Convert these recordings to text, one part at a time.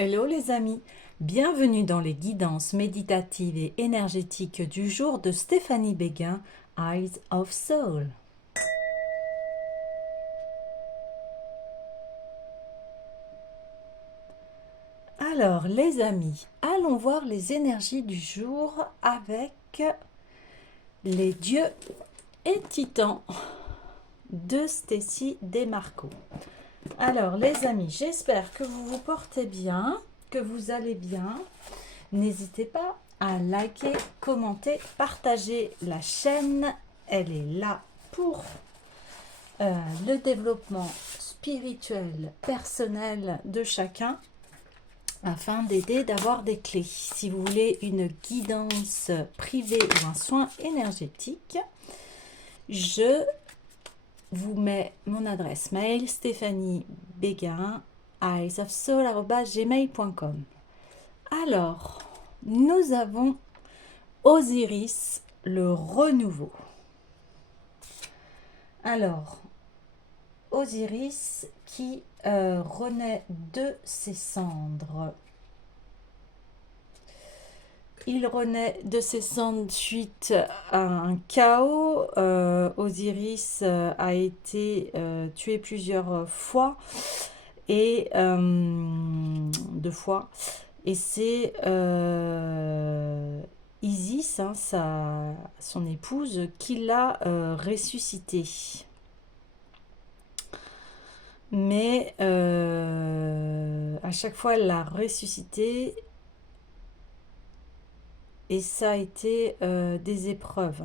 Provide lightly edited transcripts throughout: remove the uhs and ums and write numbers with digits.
Hello les amis, bienvenue dans les guidances méditatives et énergétiques du jour de Stéphanie Béguin, Eyes of Soul. Alors les amis, allons voir les énergies du jour avec les dieux et titans de Stécie Desmarco. Alors les amis, j'espère que vous vous portez bien, que vous allez bien. N'hésitez pas à liker, commenter, partager la chaîne. Elle est là pour le développement spirituel, personnel de chacun, afin d'aider, d'avoir des clés. Si vous voulez une guidance privée ou un soin énergétique, je vous mets mon adresse mail Stéphanie Béguin, eyesofsoul@gmail.com. Alors, nous avons Osiris, le renouveau. Alors, Osiris qui renaît de ses cendres. Il renaît de ses cendres suite à un chaos. Osiris a été tué plusieurs fois et 2 fois. Et c'est Isis, son épouse, qui l'a ressuscité. Mais à chaque fois, elle l'a ressuscité. Et ça a été des épreuves.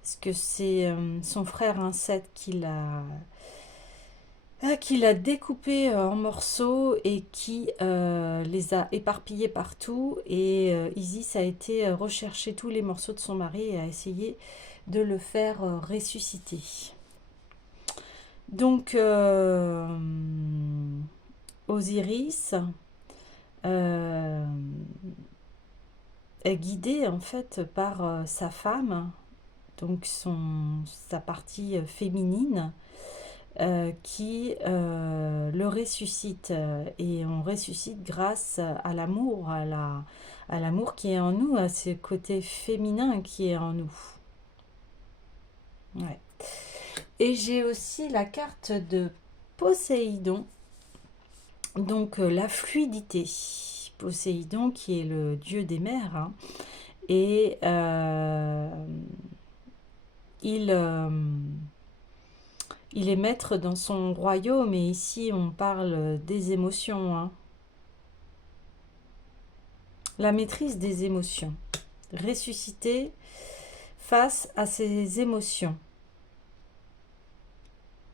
Parce que c'est son frère Seth qui l'a découpé en morceaux et qui les a éparpillés partout. Et Isis a été rechercher tous les morceaux de son mari et a essayé de le faire ressusciter. Donc, Osiris est guidé en fait par sa femme, donc sa partie féminine, qui le ressuscite. Et on ressuscite grâce à l'amour, à l'amour qui est en nous, à ce côté féminin qui est en nous. Ouais. Et j'ai aussi la carte de Poséidon, donc la fluidité. Poséidon qui est le dieu des mers, hein, et il est maître dans son royaume, et ici on parle des émotions, hein. La maîtrise des émotions, ressusciter face à ses émotions.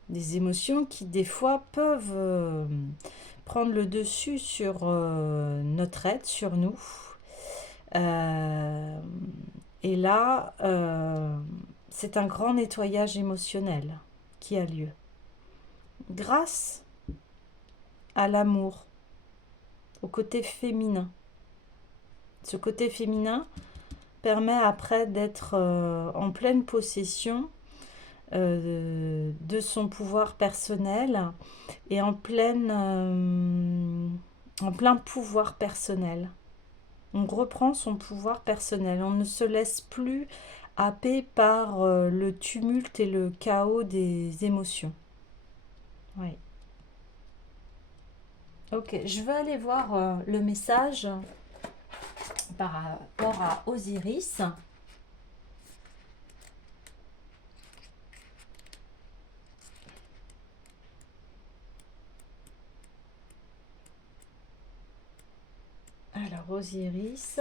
Des émotions qui des fois peuvent prendre le dessus sur notre être, sur nous. Et là, c'est un grand nettoyage émotionnel qui a lieu. Grâce à l'amour, au côté féminin. Ce côté féminin permet après d'être en pleine possession de son pouvoir personnel et en plein pouvoir personnel. On reprend son pouvoir personnel. On ne se laisse plus happer par le tumulte et le chaos des émotions. Oui. Ok, je vais aller voir le message par rapport à Osiris. Alors, Osiris,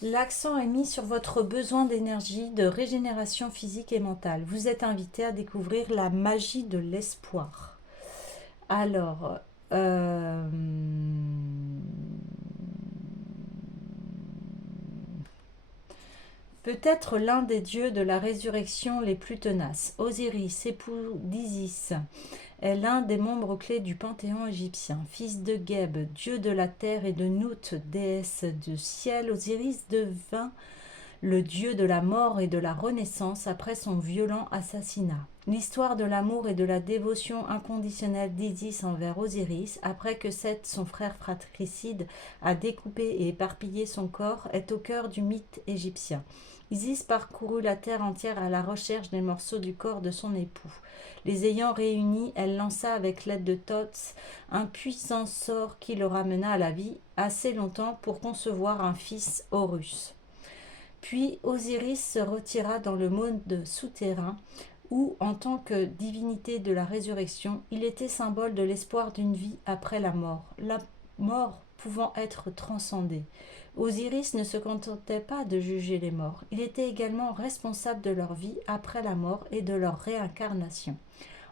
l'accent est mis sur votre besoin d'énergie, de régénération physique et mentale. Vous êtes invité à découvrir la magie de l'espoir. Alors, peut-être l'un des dieux de la résurrection les plus tenaces, Osiris, époux d'Isis, est l'un des membres clés du panthéon égyptien. Fils de Geb, dieu de la terre, et de Nout, déesse du ciel, Osiris devint le dieu de la mort et de la renaissance après son violent assassinat. L'histoire de l'amour et de la dévotion inconditionnelle d'Isis envers Osiris, après que Seth, son frère fratricide, a découpé et éparpillé son corps, est au cœur du mythe égyptien. Isis parcourut la terre entière à la recherche des morceaux du corps de son époux. Les ayant réunis, elle lança avec l'aide de Thoth un puissant sort qui le ramena à la vie assez longtemps pour concevoir un fils Horus. Puis Osiris se retira dans le monde souterrain où, en tant que divinité de la résurrection, il était symbole de l'espoir d'une vie après la mort pouvant être transcendée. Osiris ne se contentait pas de juger les morts, il était également responsable de leur vie après la mort et de leur réincarnation.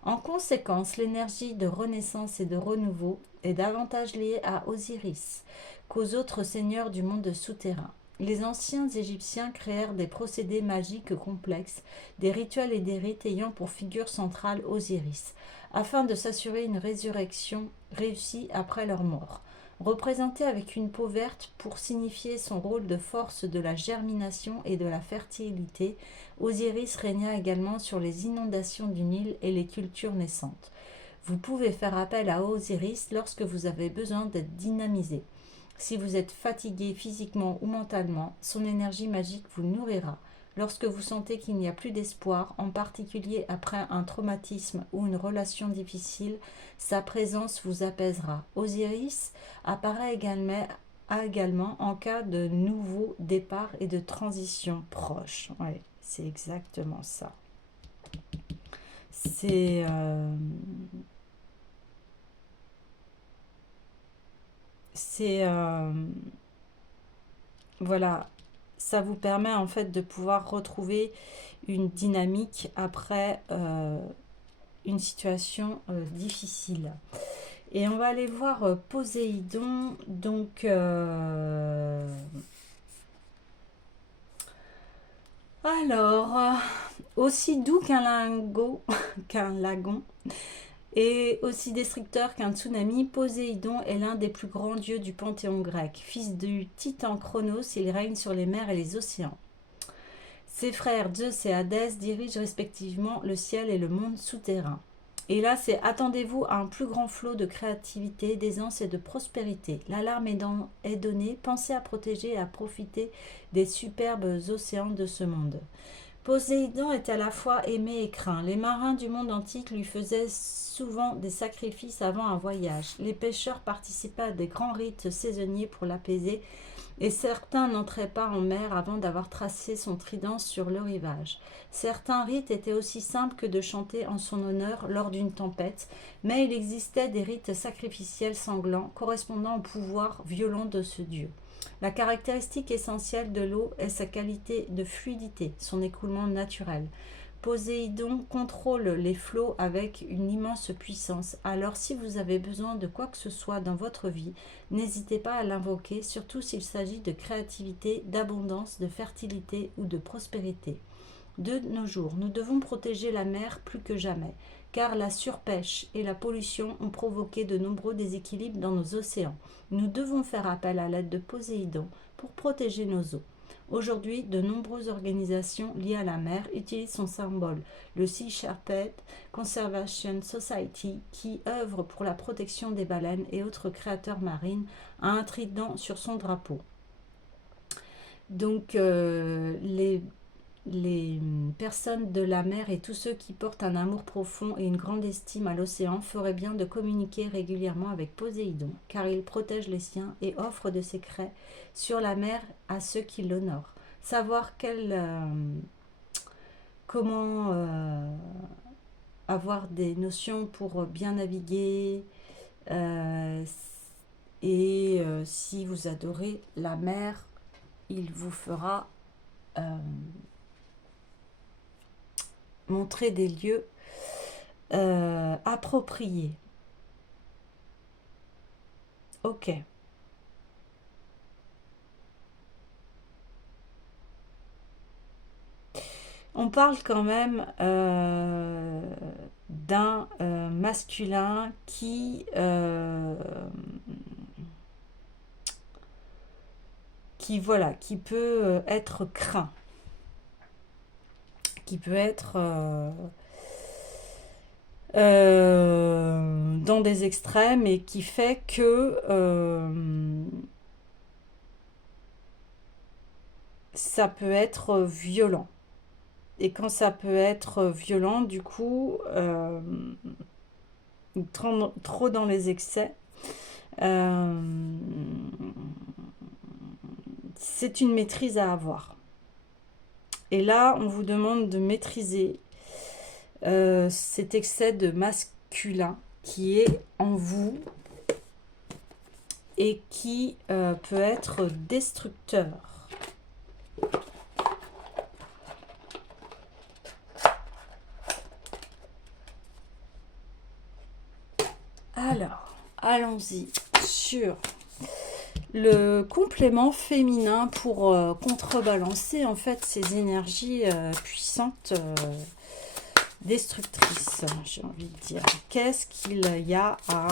En conséquence, l'énergie de renaissance et de renouveau est davantage liée à Osiris qu'aux autres seigneurs du monde souterrain. Les anciens Égyptiens créèrent des procédés magiques complexes, des rituels et des rites ayant pour figure centrale Osiris, afin de s'assurer une résurrection réussie après leur mort. Représenté avec une peau verte pour signifier son rôle de force de la germination et de la fertilité, Osiris régna également sur les inondations du Nil et les cultures naissantes. Vous pouvez faire appel à Osiris lorsque vous avez besoin d'être dynamisé. Si vous êtes fatigué physiquement ou mentalement, son énergie magique vous nourrira. Lorsque vous sentez qu'il n'y a plus d'espoir, en particulier après un traumatisme ou une relation difficile, sa présence vous apaisera. Osiris apparaît également en cas de nouveau départ et de transition proche. Oui, c'est exactement ça. C'est... voilà, ça vous permet en fait de pouvoir retrouver une dynamique après une situation difficile. Et on va aller voir Poséidon. Donc, alors, aussi doux qu'un lagon, et aussi destructeur qu'un tsunami, Poséidon est l'un des plus grands dieux du panthéon grec. Fils du titan Chronos, il règne sur les mers et les océans. Ses frères Zeus et Hadès dirigent respectivement le ciel et le monde souterrain. Et là, c'est attendez-vous à un plus grand flot de créativité, d'aisance et de prospérité. L'alarme est donnée, pensez à protéger et à profiter des superbes océans de ce monde. Poséidon est à la fois aimé et craint. Les marins du monde antique lui faisaient souvent des sacrifices avant un voyage. Les pêcheurs participaient à des grands rites saisonniers pour l'apaiser et certains n'entraient pas en mer avant d'avoir tracé son trident sur le rivage. Certains rites étaient aussi simples que de chanter en son honneur lors d'une tempête, mais il existait des rites sacrificiels sanglants correspondant au pouvoir violent de ce dieu. La caractéristique essentielle de l'eau est sa qualité de fluidité, son écoulement naturel. Poséidon contrôle les flots avec une immense puissance. Alors si vous avez besoin de quoi que ce soit dans votre vie, n'hésitez pas à l'invoquer, surtout s'il s'agit de créativité, d'abondance, de fertilité ou de prospérité. De nos jours, nous devons protéger la mer plus que jamais, car la surpêche et la pollution ont provoqué de nombreux déséquilibres dans nos océans. Nous devons faire appel à l'aide de Poséidon pour protéger nos eaux. Aujourd'hui, de nombreuses organisations liées à la mer utilisent son symbole, le Sea Shepherd Conservation Society, qui œuvre pour la protection des baleines et autres créatures marines, a un trident sur son drapeau. Donc, les personnes de la mer et tous ceux qui portent un amour profond et une grande estime à l'océan feraient bien de communiquer régulièrement avec Poséidon, car il protège les siens et offre de secrets sur la mer à ceux qui l'honorent. Savoir comment avoir des notions pour bien naviguer, et si vous adorez la mer, il vous fera montrer des lieux appropriés. Ok. On parle quand même d'un masculin qui voilà, qui peut être craint. qui peut être dans des extrêmes et qui fait que ça peut être violent. Et quand ça peut être violent, du coup, trop dans les excès, c'est une maîtrise à avoir. Et là, on vous demande de maîtriser cet excès de masculin qui est en vous et qui peut être destructeur. Alors, allons-y sur le complément féminin pour contrebalancer en fait ces énergies puissantes, destructrices, j'ai envie de dire. Qu'est-ce qu'il y a à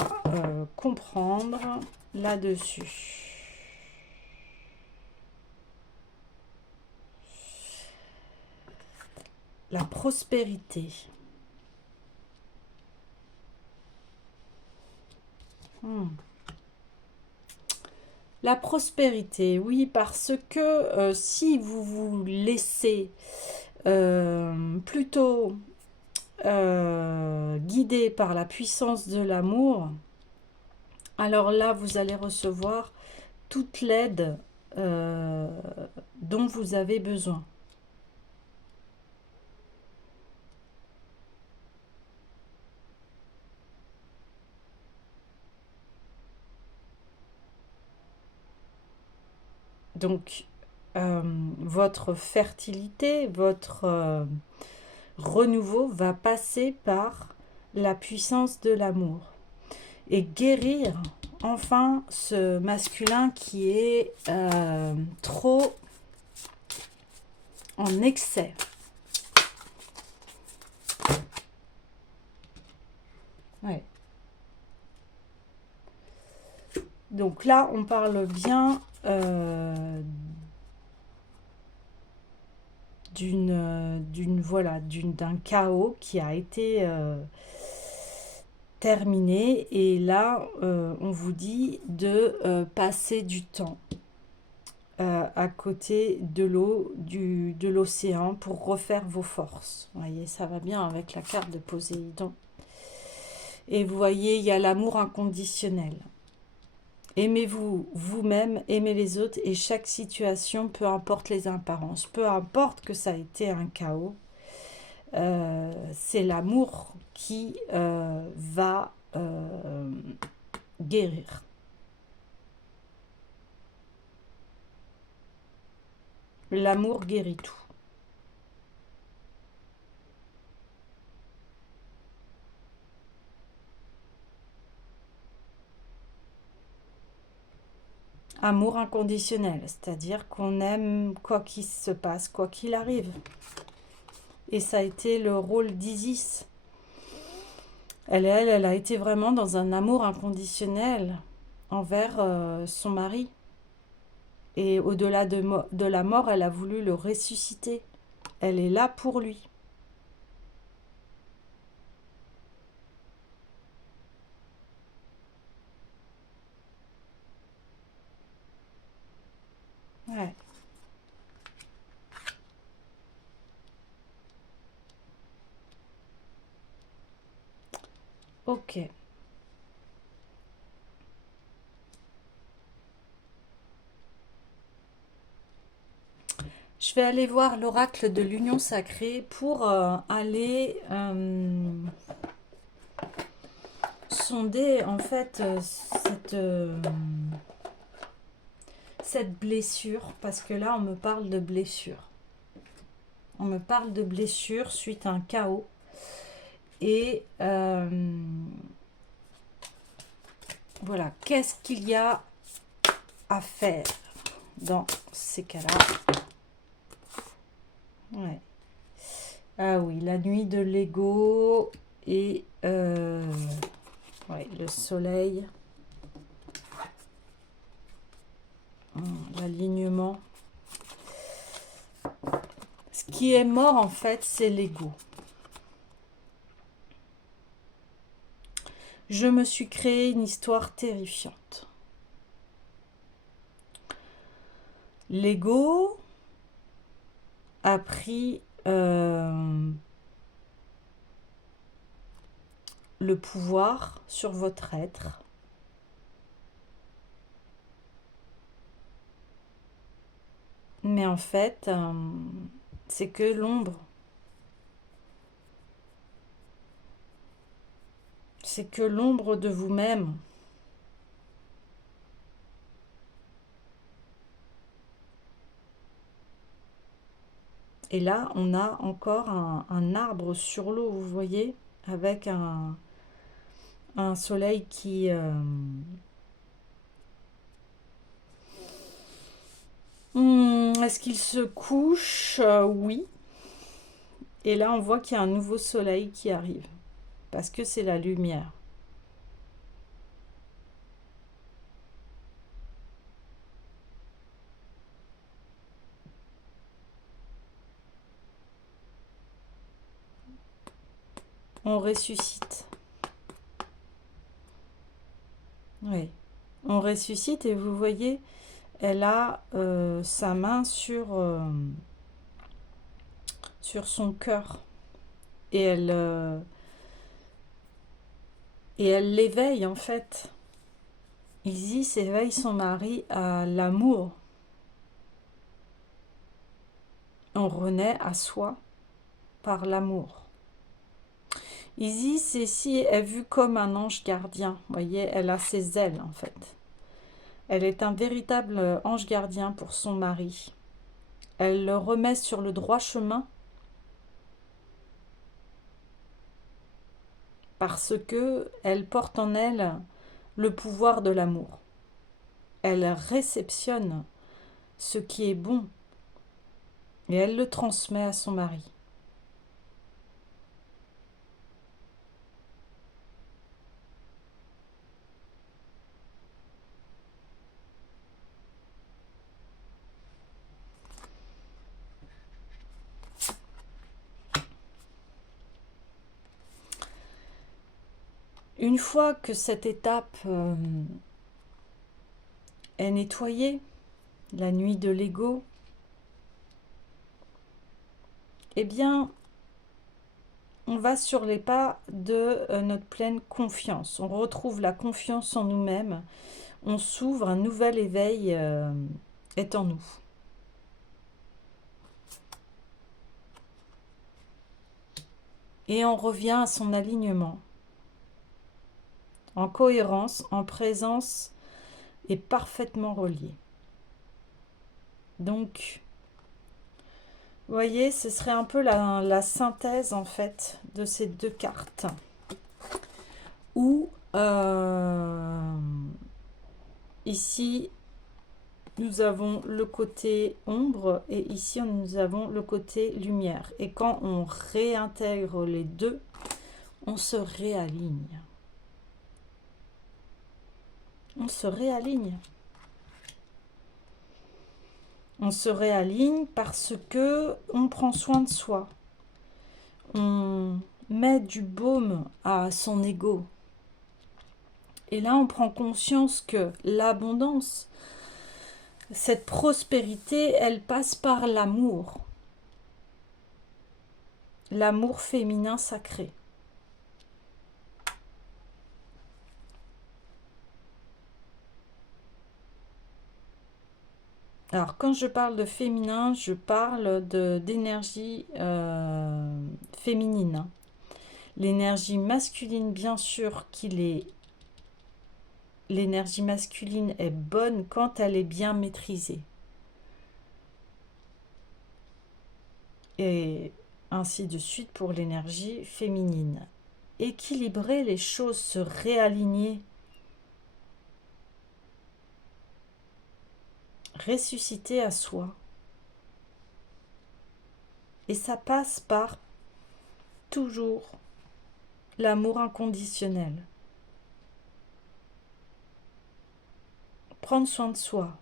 comprendre là-dessus? La prospérité. La prospérité, oui, parce que si vous vous laissez plutôt guidé par la puissance de l'amour, alors là, vous allez recevoir toute l'aide dont vous avez besoin. Donc, votre fertilité, votre renouveau va passer par la puissance de l'amour et guérir enfin ce masculin qui est trop en excès. Ouais. Donc là, on parle bien d'un chaos qui a été terminé, et là on vous dit de passer du temps à côté de l'eau, de l'océan, pour refaire vos forces. Vous voyez, ça va bien avec la carte de Poséidon. Et vous voyez, il y a l'amour inconditionnel. Aimez-vous vous-même, aimez les autres, et chaque situation, peu importe les apparences, peu importe que ça a été un chaos, c'est l'amour qui va guérir. L'amour guérit tout. Amour inconditionnel, c'est-à-dire qu'on aime quoi qu'il se passe, quoi qu'il arrive. Et ça a été le rôle d'Isis. Elle a été vraiment dans un amour inconditionnel envers son mari. Et au-delà de la mort, elle a voulu le ressusciter. Elle est là pour lui. Ouais. Ok. Je vais aller voir l'oracle de l'union sacrée pour aller sonder en fait cette blessure, parce que là on me parle de blessure. On me parle de blessure suite à un chaos. Et voilà, qu'est-ce qu'il y a à faire dans ces cas-là? Ouais. Ah oui, la nuit de l'ego et ouais, le soleil. L'alignement. Ce qui est mort, en fait, c'est l'ego. Je me suis créé une histoire terrifiante. L'ego a pris le pouvoir sur votre être. Mais en fait, c'est que l'ombre. C'est que l'ombre de vous-même. Et là, on a encore un arbre sur l'eau, vous voyez, avec un soleil qui... est-ce qu'il se couche? Oui. Et là, on voit qu'il y a un nouveau soleil qui arrive, parce que c'est la lumière. On ressuscite. Oui. On ressuscite et vous voyez, elle a sa main sur son cœur. Et elle l'éveille en fait. Isis éveille son mari à l'amour. On renaît à soi par l'amour. Isis ici est vue comme un ange gardien. Vous voyez, elle a ses ailes en fait. Elle est un véritable ange gardien pour son mari. Elle le remet sur le droit chemin parce que elle porte en elle le pouvoir de l'amour. Elle réceptionne ce qui est bon et elle le transmet à son mari. Une fois que cette étape est nettoyée, la nuit de l'ego, eh bien, on va sur les pas de notre pleine confiance. On retrouve la confiance en nous-mêmes. On s'ouvre, un nouvel éveil est en nous. Et on revient à son alignement, en cohérence, en présence et parfaitement relié. Donc, vous voyez, ce serait un peu la synthèse en fait de ces deux cartes. Où ici, nous avons le côté ombre et ici, nous avons le côté lumière. Et quand on réintègre les deux, on se réaligne. On se réaligne. On se réaligne parce que on prend soin de soi. On met du baume à son ego. Et là, on prend conscience que l'abondance, cette prospérité, elle passe par l'amour. L'amour féminin sacré. Alors, quand je parle de féminin, je parle d'énergie féminine. L'énergie masculine, bien sûr, l'énergie masculine est bonne quand elle est bien maîtrisée. Et ainsi de suite pour l'énergie féminine. Équilibrer les choses, se réaligner, ressusciter à soi. Et ça passe par toujours l'amour inconditionnel. Prendre soin de soi.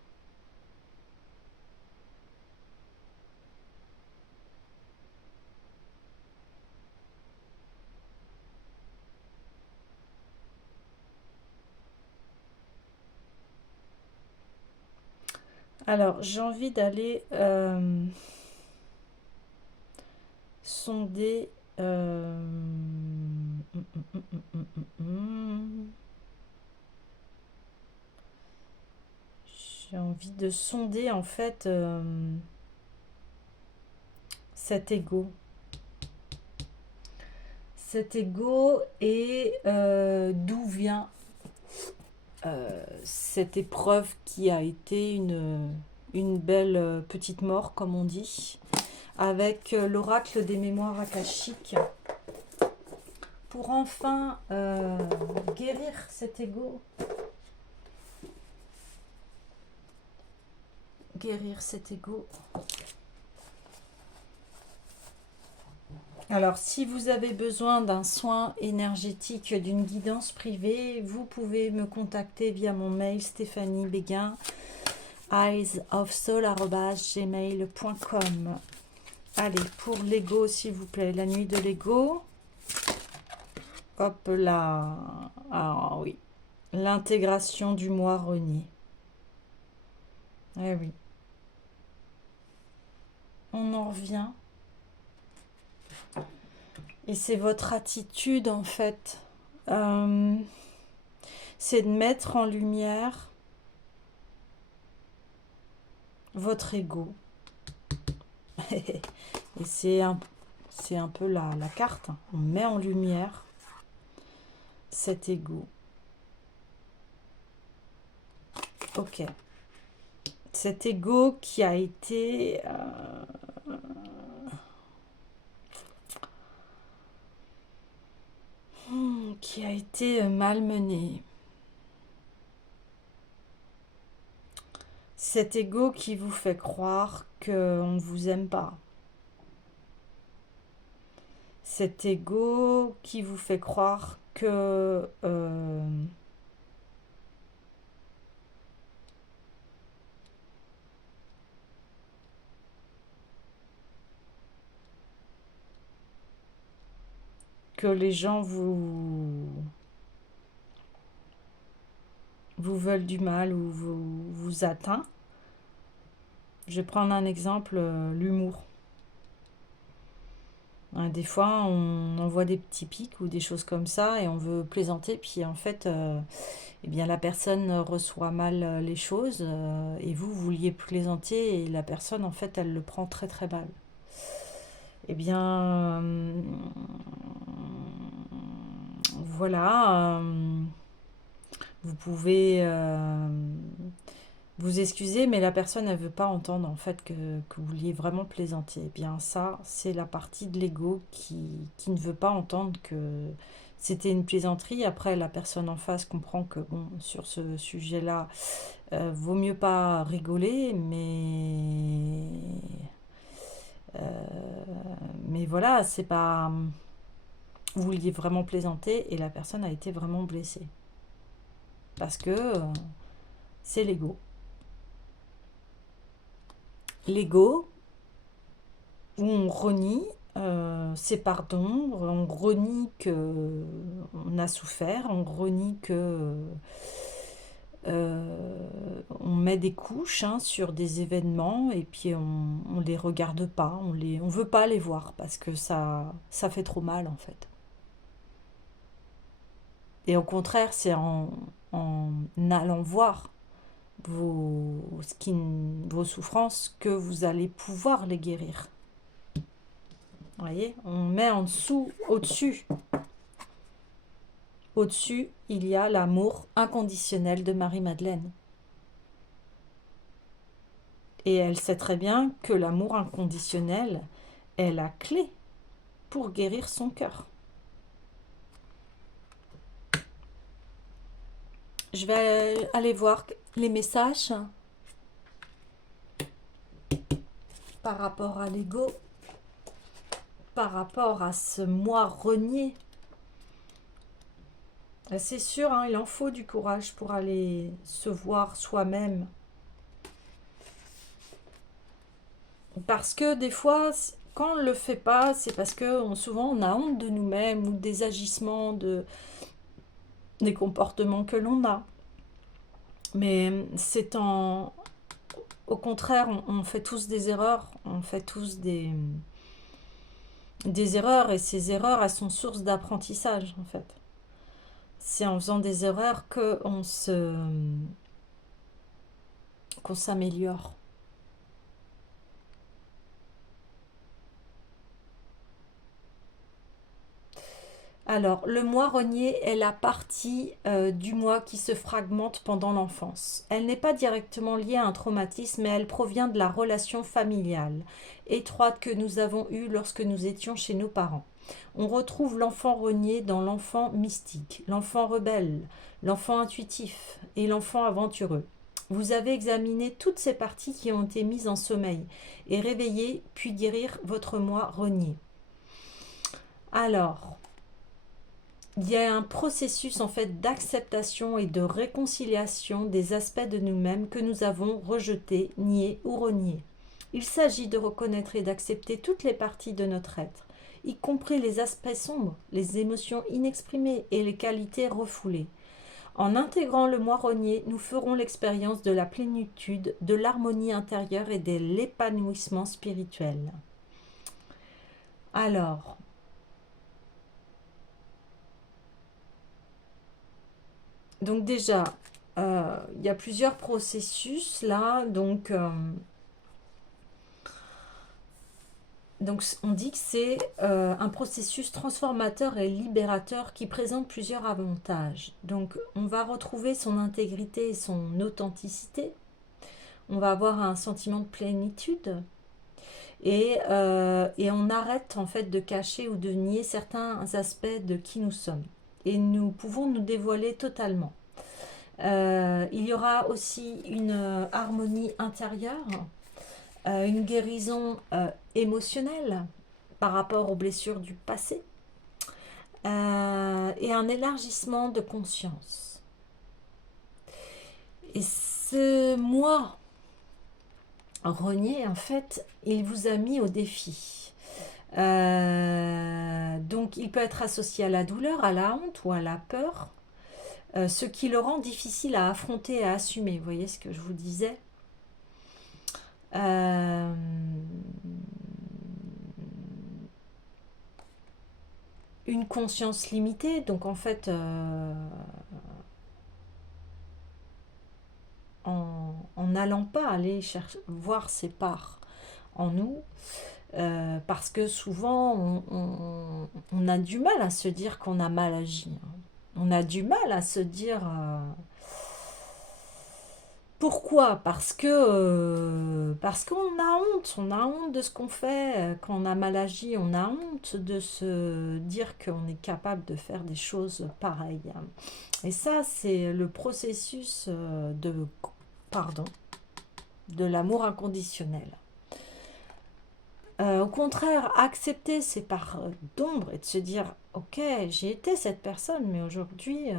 Alors, j'ai envie d'aller sonder. J'ai envie de sonder en fait cet ego. Cet ego et d'où vient cette épreuve qui a été une belle petite mort, comme on dit, avec l'oracle des mémoires akashiques, pour enfin guérir cet ego. Guérir cet ego. Alors, si vous avez besoin d'un soin énergétique, d'une guidance privée, vous pouvez me contacter via mon mail Stéphanie Béguin, eyesofsoul@gmail.com. Allez, pour l'ego, s'il vous plaît, la nuit de l'ego. Hop là. Ah oui. L'intégration du moi renié. Eh oui. On en revient. Et c'est votre attitude en fait. C'est de mettre en lumière votre ego. Et c'est un peu la carte. On met en lumière cet ego. Ok. Cet ego qui a été malmené. Cet ego qui vous fait croire qu'on ne vous aime pas. Cet ego qui vous fait croire que les gens vous veulent du mal ou vous atteint. Je vais prendre un exemple, l'humour. Des fois, on envoie des petits pics ou des choses comme ça et on veut plaisanter, puis en fait, eh bien, la personne reçoit mal les choses et vous vouliez plaisanter et la personne, en fait, elle le prend très très mal. Eh bien, voilà, vous pouvez vous excuser, mais la personne, elle veut pas entendre en fait que vous vouliez vraiment plaisanter. Eh bien, ça, c'est la partie de l'ego qui ne veut pas entendre que c'était une plaisanterie. Après, la personne en face comprend que, bon, sur ce sujet-là, vaut mieux pas rigoler, mais voilà, c'est pas... Vous vouliez vraiment plaisanter et la personne a été vraiment blessée. Parce que c'est l'ego. L'ego, où on renie ses parts d'ombre, on renie qu'on a souffert, on renie que on met des couches sur des événements et puis on les regarde pas, on veut pas les voir parce que ça fait trop mal en fait. Et au contraire, c'est en allant voir vos souffrances que vous allez pouvoir les guérir. Vous voyez, on met en dessous, au-dessus. Au-dessus, il y a l'amour inconditionnel de Marie-Madeleine. Et elle sait très bien que l'amour inconditionnel est la clé pour guérir son cœur. Je vais aller voir les messages par rapport à l'ego, par rapport à ce moi renié. C'est sûr, il en faut du courage pour aller se voir soi-même. Parce que des fois, quand on ne le fait pas, c'est parce que souvent on a honte de nous-mêmes ou des agissements, des comportements que l'on a. Mais c'est en Au contraire, on fait tous des erreurs, on fait tous des erreurs, et ces erreurs, elles sont source d'apprentissage, en fait. C'est en faisant des erreurs qu'on s'améliore. Alors, le mois rogné est la partie du mois qui se fragmente pendant l'enfance. Elle n'est pas directement liée à un traumatisme, mais elle provient de la relation familiale étroite que nous avons eue lorsque nous étions chez nos parents. On retrouve l'enfant rogné dans l'enfant mystique, l'enfant rebelle, l'enfant intuitif et l'enfant aventureux. Vous avez examiné toutes ces parties qui ont été mises en sommeil et réveillées, puis guérir votre moi rogné. Alors, il y a un processus en fait d'acceptation et de réconciliation des aspects de nous-mêmes que nous avons rejetés, niés ou reniés. Il s'agit de reconnaître et d'accepter toutes les parties de notre être, y compris les aspects sombres, les émotions inexprimées et les qualités refoulées. En intégrant le moi renié, nous ferons l'expérience de la plénitude, de l'harmonie intérieure et de l'épanouissement spirituel. Alors, donc déjà, il y a plusieurs processus là. Donc on dit que c'est un processus transformateur et libérateur qui présente plusieurs avantages. Donc on va retrouver son intégrité et son authenticité. On va avoir un sentiment de plénitude. Et on arrête en fait de cacher ou de nier certains aspects de qui nous sommes. Et nous pouvons nous dévoiler totalement. Il y aura aussi une harmonie intérieure, une guérison émotionnelle par rapport aux blessures du passé, et un élargissement de conscience. Et ce moi renié, en fait, il vous a mis au défi. Donc il peut être associé à la douleur, à la honte ou à la peur, ce qui le rend difficile à affronter et à assumer. Vous voyez ce que je vous disais? Euh, une conscience limitée, donc en fait, en n'allant pas aller chercher, voir ses parts en nous, parce que souvent on a du mal à se dire qu'on a mal agi. On a du mal à se dire pourquoi? Parce qu'on a honte de ce qu'on fait. Quand on a mal agi, on a honte de se dire qu'on est capable de faire des choses pareilles. Et ça, c'est le processus pardon, de l'amour inconditionnel. Au contraire, accepter ces parts d'ombre et de se dire, ok, j'ai été cette personne, mais aujourd'hui,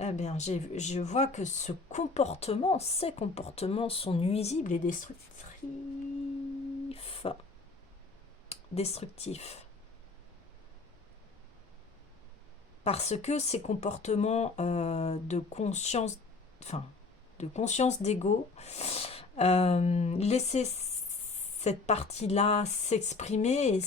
eh bien, je vois que ces comportements sont nuisibles et destructifs. Parce que ces comportements de conscience d'ego, laisser cette partie-là s'exprimer,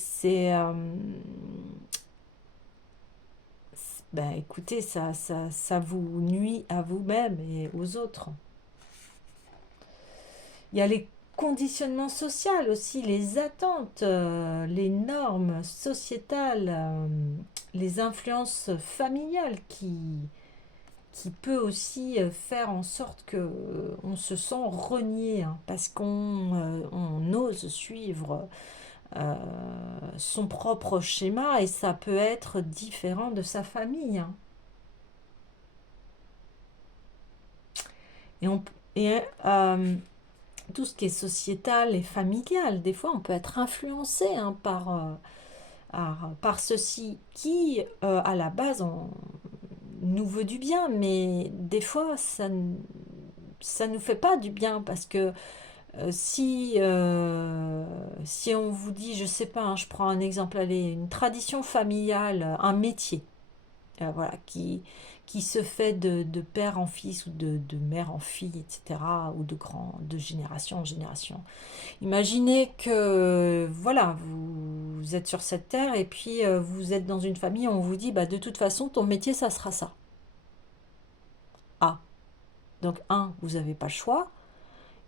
ben, écoutez, ça vous nuit à vous-même et aux autres. Il y a les conditionnements sociaux aussi, les attentes, les normes sociétales, les influences familiales qui peut aussi faire en sorte que on se sent renié, hein, parce on ose suivre euh, son propre schéma et ça peut être différent de sa famille, hein. Et, on, et tout ce qui est sociétal et familial, des fois on peut être influencé, hein, par ceci qui, à la base, nous veut du bien, mais des fois ça nous fait pas du bien parce que si on vous dit, je sais pas, hein, je prends un exemple, allez, une tradition familiale, un métier, voilà, qui se fait de père en fils ou de mère en fille, etc., ou de génération en génération. Imaginez que, voilà, vous êtes sur cette terre et puis vous êtes dans une famille, on vous dit, bah, de toute façon, ton métier, ça sera ça. Ah, donc vous n'avez pas le choix.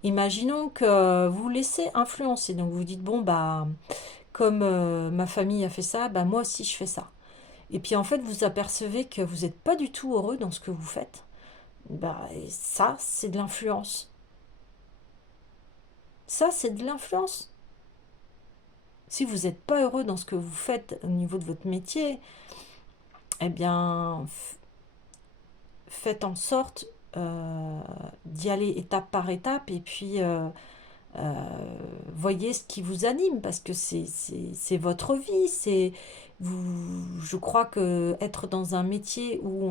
Imaginons que vous vous laissez influencer, donc vous dites, bon, bah, comme ma famille a fait ça, bah, moi aussi je fais ça. Et puis en fait, vous apercevez que vous n'êtes pas du tout heureux dans ce que vous faites. Bah, et ça, c'est de l'influence. Ça, c'est de l'influence. Si vous n'êtes pas heureux dans ce que vous faites au niveau de votre métier, eh bien, faites en sorte d'y aller étape par étape et puis voyez ce qui vous anime parce que c'est votre vie. Je crois que être dans un métier où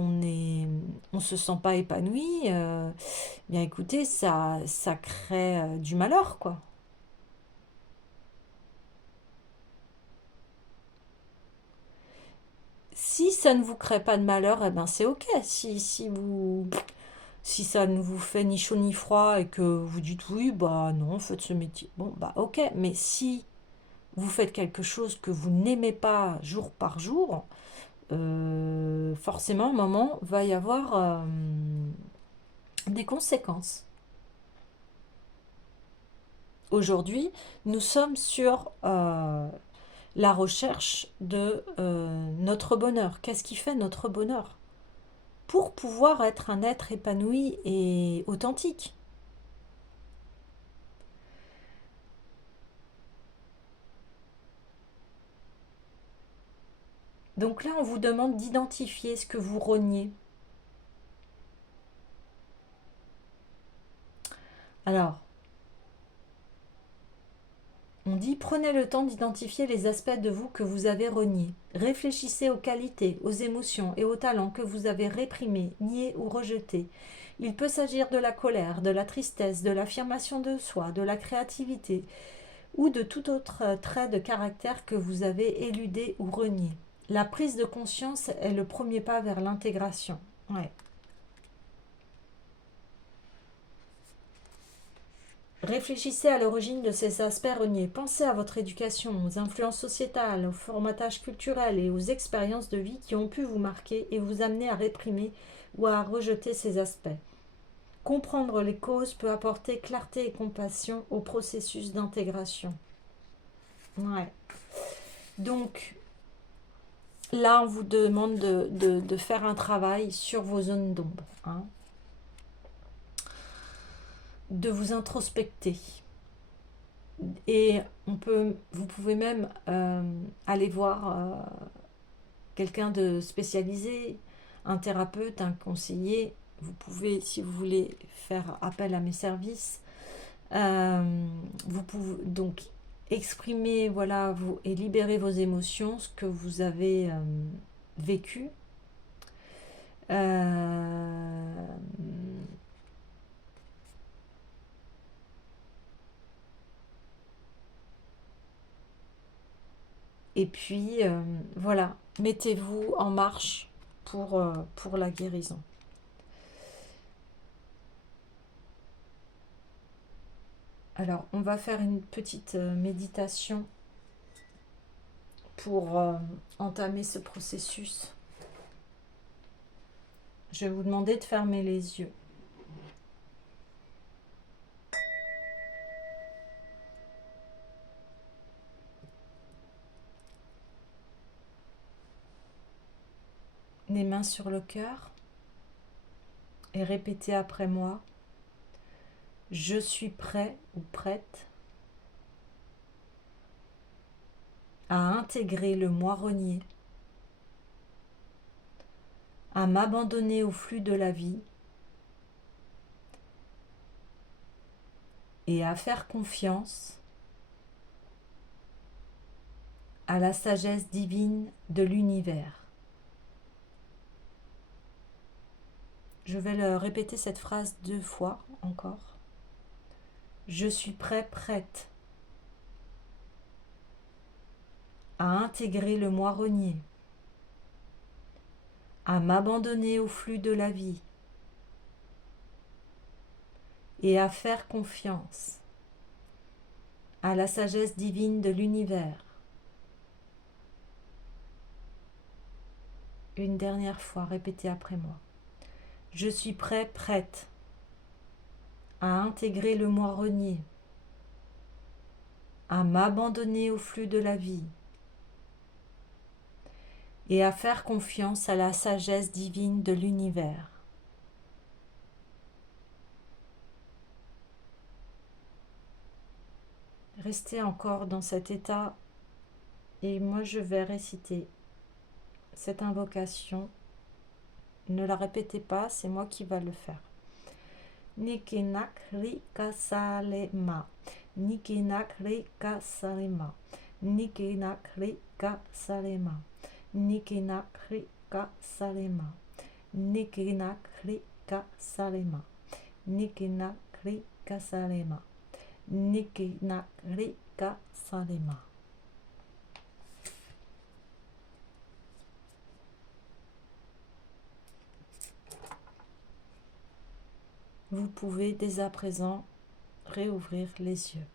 on se sent pas épanoui, bien écoutez, ça crée du malheur, quoi. Si ça ne vous crée pas de malheur, eh ben c'est ok. Si ça ne vous fait ni chaud ni froid et que vous dites oui, bah non, faites ce métier. Bon, bah ok. Mais si vous faites quelque chose que vous n'aimez pas jour par jour, forcément, à un moment, va y avoir des conséquences. Aujourd'hui, nous sommes sur la recherche de notre bonheur. Qu'est-ce qui fait notre bonheur? Pour pouvoir être un être épanoui et authentique. Donc là, on vous demande d'identifier ce que vous reniez. Alors, on dit prenez le temps d'identifier les aspects de vous que vous avez reniés. Réfléchissez aux qualités, aux émotions et aux talents que vous avez réprimés, niés ou rejetés. Il peut s'agir de la colère, de la tristesse, de l'affirmation de soi, de la créativité ou de tout autre trait de caractère que vous avez éludé ou renié. La prise de conscience est le premier pas vers l'intégration. Ouais. Réfléchissez à l'origine de ces aspects reniés. Pensez à votre éducation, aux influences sociétales, au formatage culturel et aux expériences de vie qui ont pu vous marquer et vous amener à réprimer ou à rejeter ces aspects. Comprendre les causes peut apporter clarté et compassion au processus d'intégration. Ouais. Donc, là, on vous demande de faire un travail sur vos zones d'ombre, hein, de vous introspecter. Et vous pouvez même aller voir quelqu'un de spécialisé, un thérapeute, un conseiller. Vous pouvez, si vous voulez, faire appel à mes services. Vous pouvez donc exprimer, voilà, et libérer vos émotions, ce que vous avez vécu. Euh, et puis, voilà, mettez-vous en marche pour la guérison. Alors, on va faire une petite méditation pour entamer ce processus. Je vais vous demander de fermer les yeux. Les mains sur le cœur et répétez après moi. Je suis prêt ou prête à intégrer le moi renié, à m'abandonner au flux de la vie et à faire confiance à la sagesse divine de l'univers. Je vais répéter cette phrase 2 fois encore. Je suis prêt, prête à intégrer le moi renié, à m'abandonner au flux de la vie et à faire confiance à la sagesse divine de l'univers. Une dernière fois, répétez après moi. Je suis prêt, prête à intégrer le moi renié, à m'abandonner au flux de la vie et à faire confiance à la sagesse divine de l'univers. Restez encore dans cet état et moi je vais réciter cette invocation. Ne la répétez pas, c'est moi qui va le faire. Nikinak rika salema, Nikinak rika salema, Nikinak rika salema, Nikinak rika salema, Nikinak rika salema, Nikinak rika salema, Nikinak rika salema. Vous pouvez dès à présent réouvrir les yeux.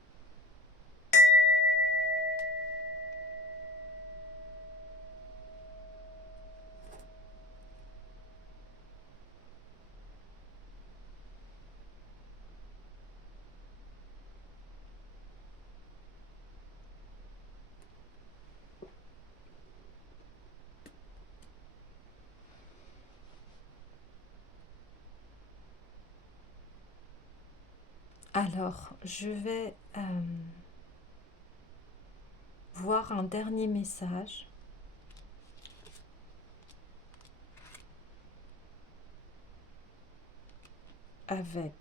Alors, je vais voir un dernier message. Avec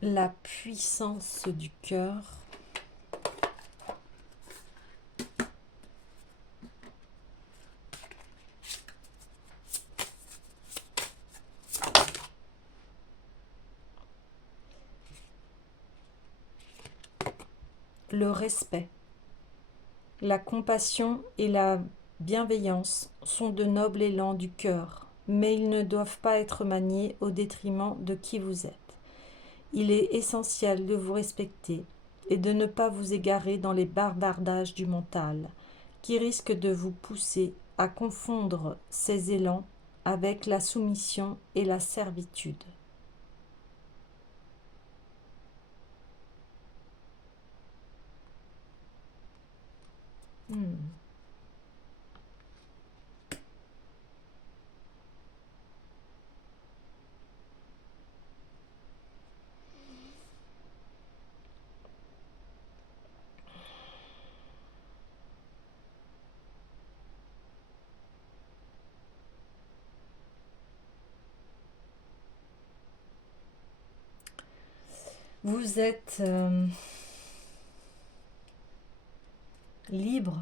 la puissance du cœur. Le respect, la compassion et la bienveillance sont de nobles élans du cœur, mais ils ne doivent pas être maniés au détriment de qui vous êtes. Il est essentiel de vous respecter et de ne pas vous égarer dans les bavardages du mental, qui risquent de vous pousser à confondre ces élans avec la soumission et la servitude. Vous êtes libre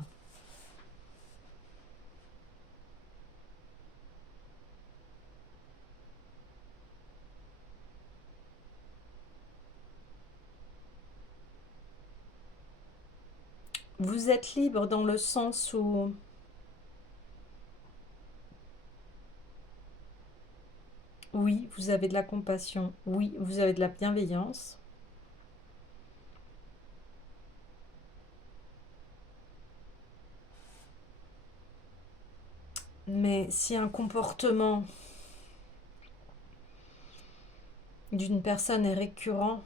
Vous êtes libre dans le sens où oui, vous avez de la compassion, oui, vous avez de la bienveillance. Mais si un comportement d'une personne est récurrent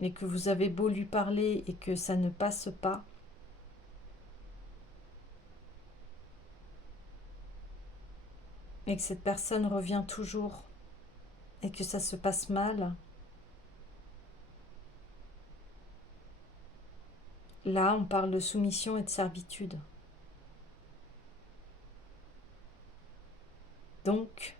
et que vous avez beau lui parler et que ça ne passe pas, et que cette personne revient toujours et que ça se passe mal, là on parle de soumission et de servitude. Donc,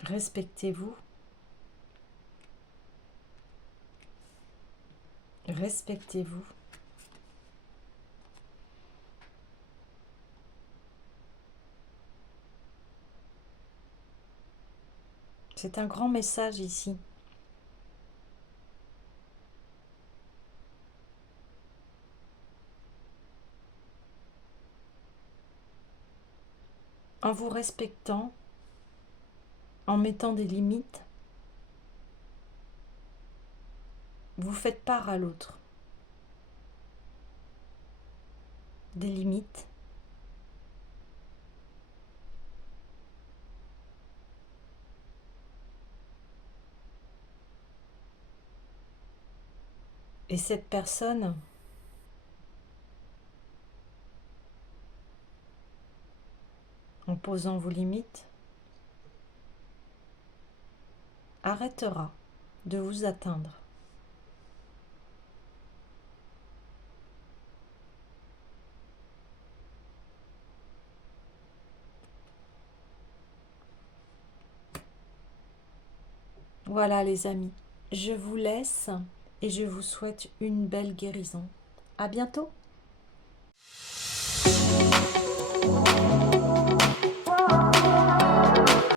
respectez-vous. Respectez-vous. C'est un grand message ici. En vous respectant, en mettant des limites, vous faites part à l'autre des limites. Et cette personne, en posant vos limites, arrêtera de vous atteindre. Voilà les amis, je vous laisse et je vous souhaite une belle guérison. À bientôt!